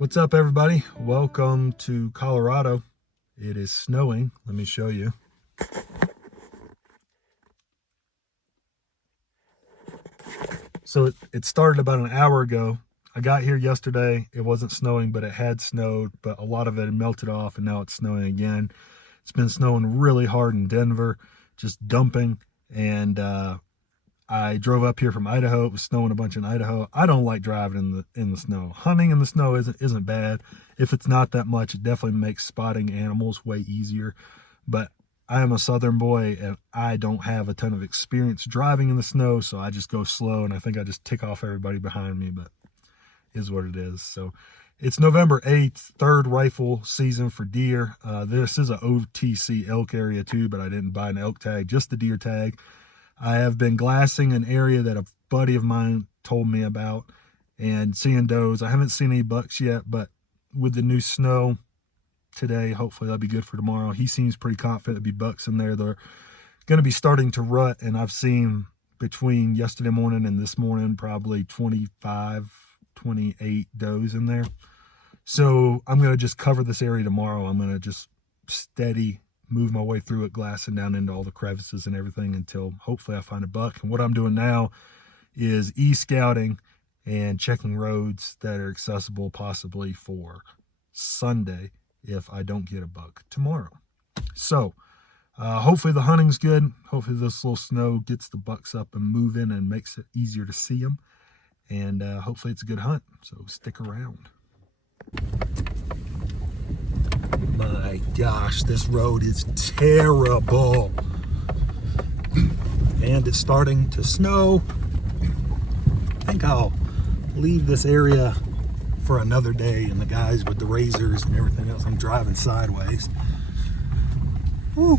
What's up, everybody? Welcome to Colorado. It is snowing. Let me show you. So it started about an hour ago. I got here yesterday. It wasn't snowing, but it had snowed, but a lot of it had melted off, and now it's snowing again. It's been snowing really hard in Denver, just dumping, and I drove up here from Idaho. It was snowing a bunch in Idaho. I don't like driving in the snow. Hunting in the snow isn't bad. If it's not that much, it definitely makes spotting animals way easier. But I am a southern boy and I don't have a ton of experience driving in the snow, so I just go slow and I think I just tick off everybody behind me, but it is what it is. So it's November 8th, third rifle season for deer. This is a OTC elk area too, but I didn't buy an elk tag, just the deer tag. I have been glassing an area that a buddy of mine told me about and seeing does. I haven't seen any bucks yet, but with the new snow today, hopefully that'll be good for tomorrow. He seems pretty confident there'll be bucks in there. They're going to be starting to rut, and I've seen between yesterday morning and this morning probably 25, 28 does in there. So I'm going to just cover this area tomorrow. I'm going to just steady move my way through it, glassing down into all the crevices and everything until hopefully I find a buck. And what I'm doing now is e-scouting and checking roads that are accessible possibly for Sunday if I don't get a buck tomorrow. So hopefully the hunting's good. Hopefully this little snow gets the bucks up and moving and makes it easier to see them. And hopefully it's a good hunt. So stick around. My gosh, this road is terrible. And it's starting to snow. I think I'll leave this area for another day, and the guys with the razors and everything else. I'm driving sideways. Woo.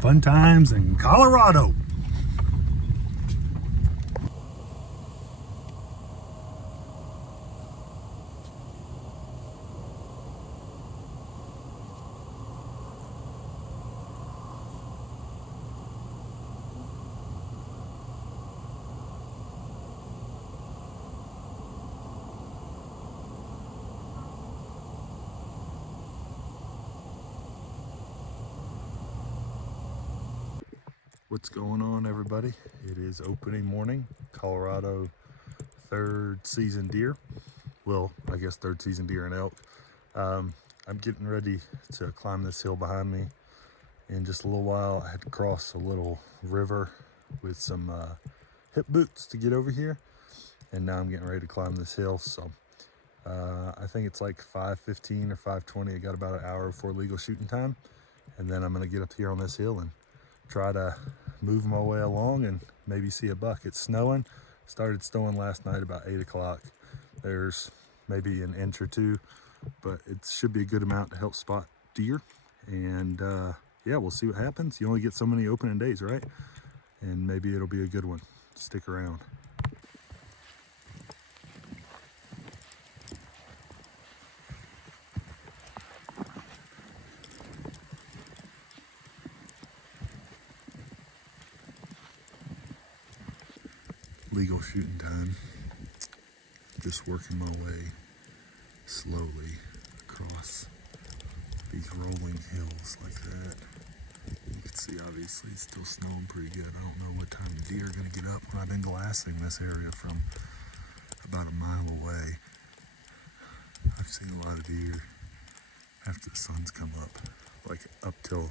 Fun times in Colorado. What's going on, everybody? It is opening morning, Colorado third season deer. Well, I guess third season deer and elk. I'm getting ready to climb this hill behind me in just a little while. I had to cross a little river with some hip boots to get over here, and now I'm getting ready to climb this hill. So I think it's like 5:15 or 5:20. I got about an hour before legal shooting time, and then I'm gonna get up here on this hill and try to move my way along and maybe see a buck. It's snowing. Started snowing last night about 8 o'clock. There's maybe an inch or two, but it should be a good amount to help spot deer. And yeah, we'll see what happens. You only get so many opening days, right? And maybe it'll be a good one. Stick around. Legal shooting time. Just working my way slowly across these rolling hills like that. You can see obviously it's still snowing pretty good. I don't know what time the deer are going to get up. I've been glassing this area from about a mile away. I've seen a lot of deer after the sun's come up, like up till,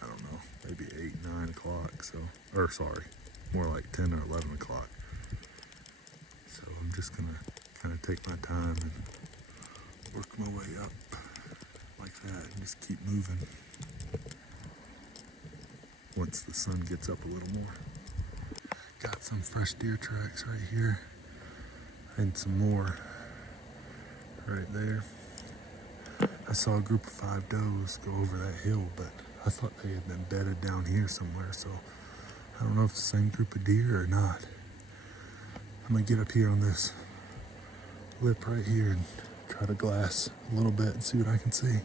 I don't know, maybe 8, 9 o'clock. So, or sorry, more like 10 or 11 o'clock. So I'm just gonna kind of take my time and work my way up like that and just keep moving once the sun gets up a little more. Got some fresh deer tracks right here and some more right there. I saw a group of 5 does go over that hill, but I thought they had been bedded down here somewhere, so I don't know if it's the same group of deer or not. I'm gonna get up here on this lip right here and try to glass a little bit and see what I can see.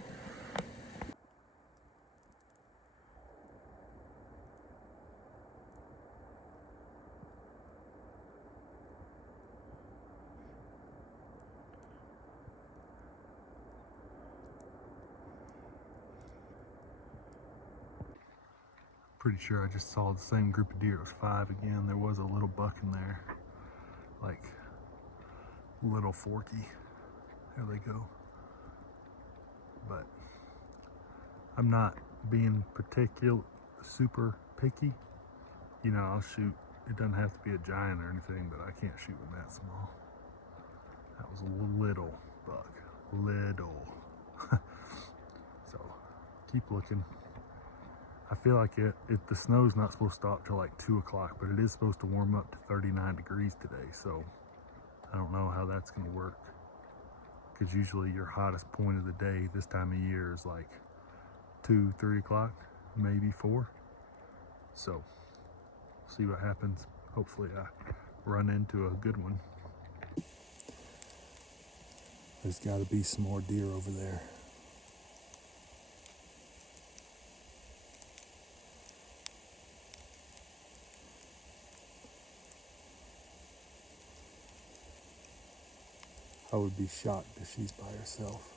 Pretty sure I just saw the same group of deer. It was 5 again. There was a little buck in there, like little forky. There they go. But I'm not being super picky. You know, I'll shoot. It doesn't have to be a giant or anything, but I can't shoot one that small. That was a little buck. Little. So keep looking. I feel like the snow's not supposed to stop till like 2 o'clock, but it is supposed to warm up to 39 degrees today, so I don't know how that's going to work. Because usually your hottest point of the day this time of year is like 2, 3 o'clock, maybe 4. So, see what happens. Hopefully I run into a good one. There's got to be some more deer over there. I would be shocked if she's by herself.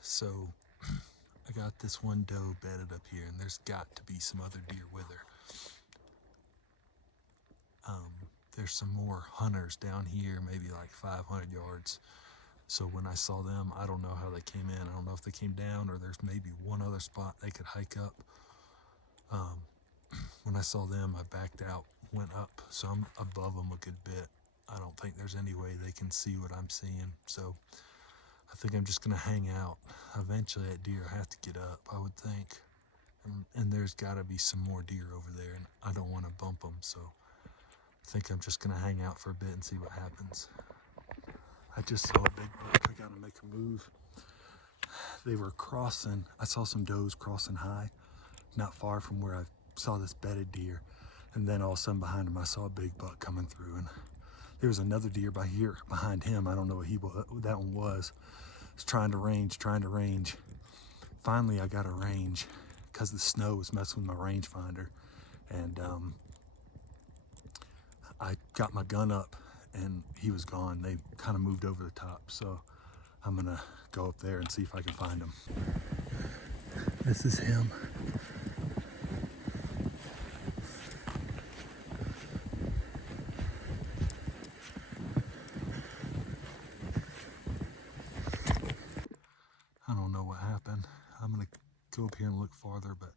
So, I got this one doe bedded up here, and there's got to be some other deer with her. There's some more hunters down here, maybe like 500 yards. So when I saw them, I don't know how they came in. I don't know if they came down or there's maybe one other spot they could hike up. When I saw them, I backed out, went up, so I'm above them a good bit. I don't think there's any way they can see what I'm seeing. So I think I'm just gonna hang out. Eventually that deer will have to get up, I would think. And there's gotta be some more deer over there, and I don't wanna bump them, so I think I'm just gonna hang out for a bit and see what happens. I just saw a big buck. I gotta make a move. They were crossing. I saw some does crossing high, not far from where I saw this bedded deer. And then all of a sudden behind him, I saw a big buck coming through. And there was another deer by here behind him. I don't know what that one was. I was trying to range. Finally, I got a range because the snow was messing with my rangefinder. And I got my gun up and he was gone. They kind of moved over the top. So I'm gonna go up there and see if I can find him. This is him. I don't know what happened. I'm gonna go up here and look farther, but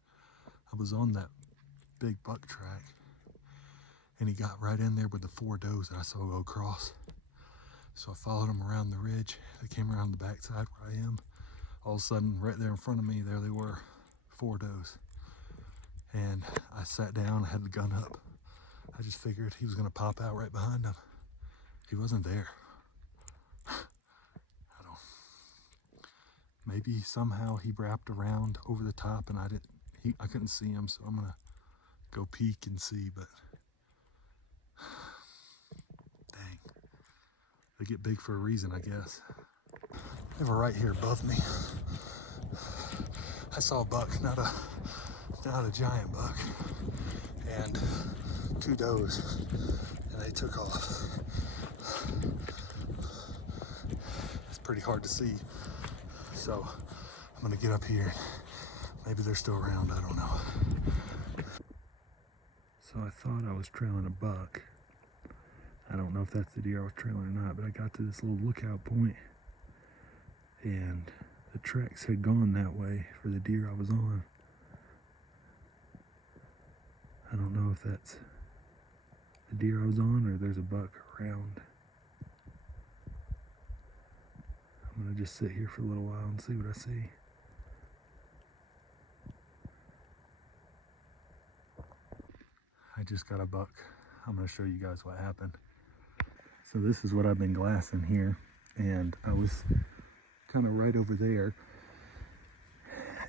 I was on that big buck track and he got right in there with the 4 does that I saw go across. So I followed him around the ridge. They came around the backside where I am. All of a sudden, right there in front of me, there they were, 4 does. And I sat down, I had the gun up. I just figured he was gonna pop out right behind him. He wasn't there. Maybe somehow he wrapped around over the top and I couldn't see him, so I'm gonna go peek and see, but dang. They get big for a reason, I guess. They were right here above me. I saw a buck, not a giant buck, and 2 does, and they took off. It's pretty hard to see. So I'm gonna get up here. Maybe they're still around, I don't know. So I thought I was trailing a buck. I don't know if that's the deer I was trailing or not, but I got to this little lookout point and the tracks had gone that way for the deer I was on. I don't know if that's the deer I was on or there's a buck around. I'm gonna just sit here for a little while and see what I see. I just got a buck. I'm gonna show you guys what happened. So this is what I've been glassing here, and I was kind of right over there,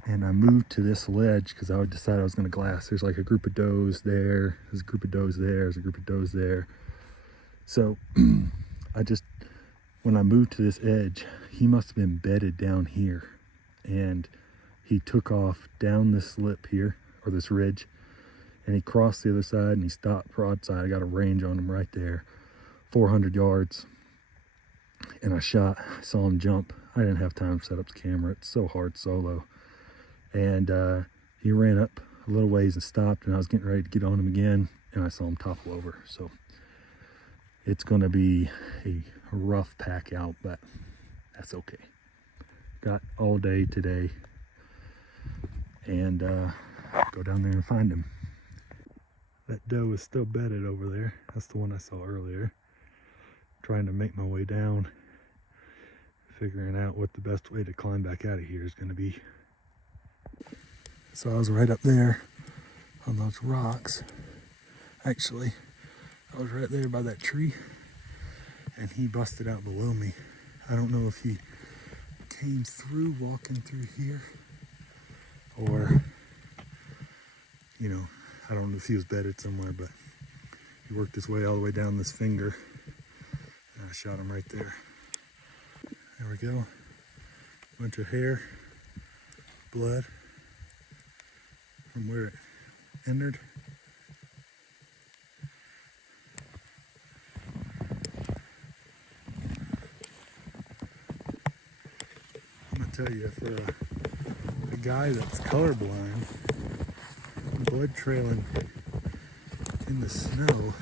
and I moved to this ledge because I decided I was gonna glass. There's like a group of does there, there's a group of does there, there's a group of does there. So when I moved to this edge, he must have been bedded down here, and he took off down this lip here, or this ridge, and he crossed the other side and he stopped broadside. I got a range on him right there, 400 yards, and I saw him jump. I didn't have time to set up the camera. It's so hard solo. And he ran up a little ways and stopped, and I was getting ready to get on him again, and I saw him topple over. So it's going to be a rough pack out, but that's okay. Got all day today, and go down there and find him. That doe is still bedded over there. That's the one I saw earlier. Trying to make my way down, figuring out what the best way to climb back out of here is going to be. So I was right up there on those rocks. Actually, I was right there by that tree, and he busted out below me. I don't know if he came through walking through here, or, you know, I don't know if he was bedded somewhere, but he worked his way all the way down this finger, and I shot him right there. There we go. Bunch of hair, blood from where it entered. I'm gonna tell you, for a guy that's colorblind, blood trailing in the snow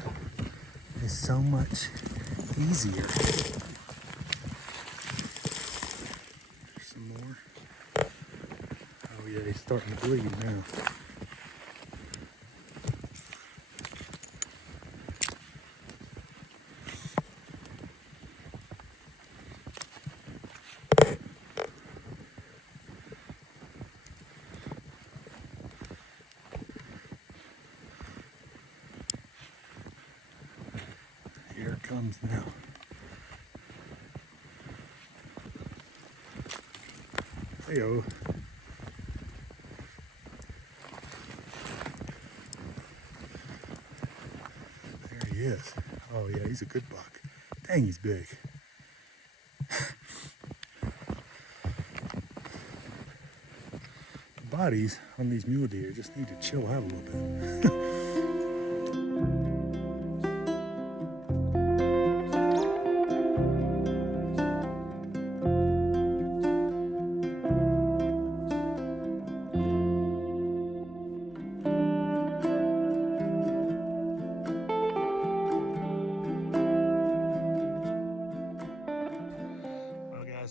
is so much easier. There's some more. Oh yeah, he's starting to bleed now. Here it comes now. Hey-o. There he is. Oh yeah, he's a good buck. Dang, he's big. The bodies on these mule deer just need to chill out a little bit.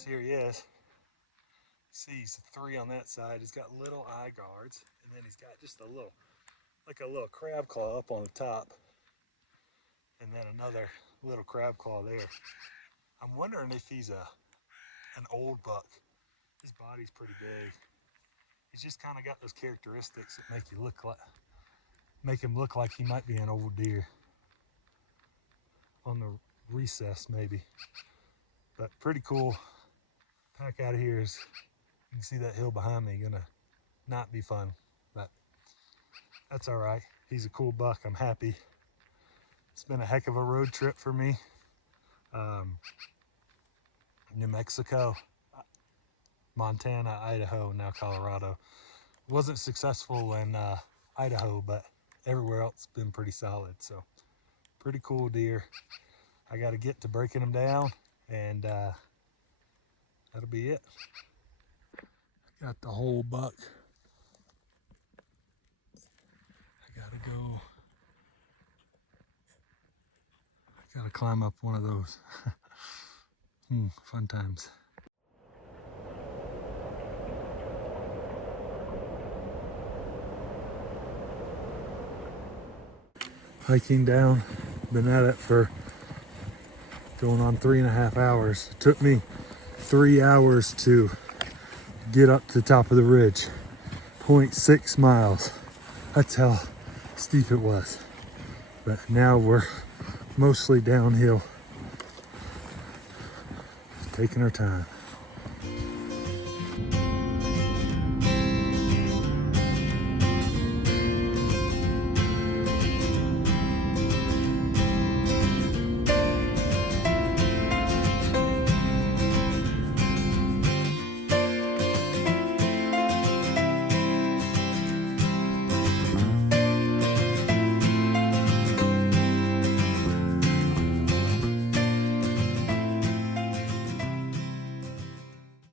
Here he is. See, he's 3 on that side. He's got little eye guards, and then he's got just a little, like a little crab claw up on the top, and then another little crab claw there. I'm wondering if he's an old buck. His body's pretty big. He's just kind of got those characteristics that make him look like he might be an old deer on the recess maybe. But pretty cool. Pack out of here is, you can see that hill behind me, gonna not be fun, but that's all right. He's a cool buck. I'm happy. It's been a heck of a road trip for me. New Mexico, Montana, Idaho, now Colorado. Wasn't successful in Idaho, but everywhere else been pretty solid. So pretty cool deer. I got to get to breaking them down, and that'll be it. Got the whole buck. I gotta go. I gotta climb up one of those. Fun times. Hiking down. Been at it for going on 3.5 hours. It took me 3 hours to get up to the top of the ridge. 0.6 miles. That's how steep it was. But now we're mostly downhill. Taking our time.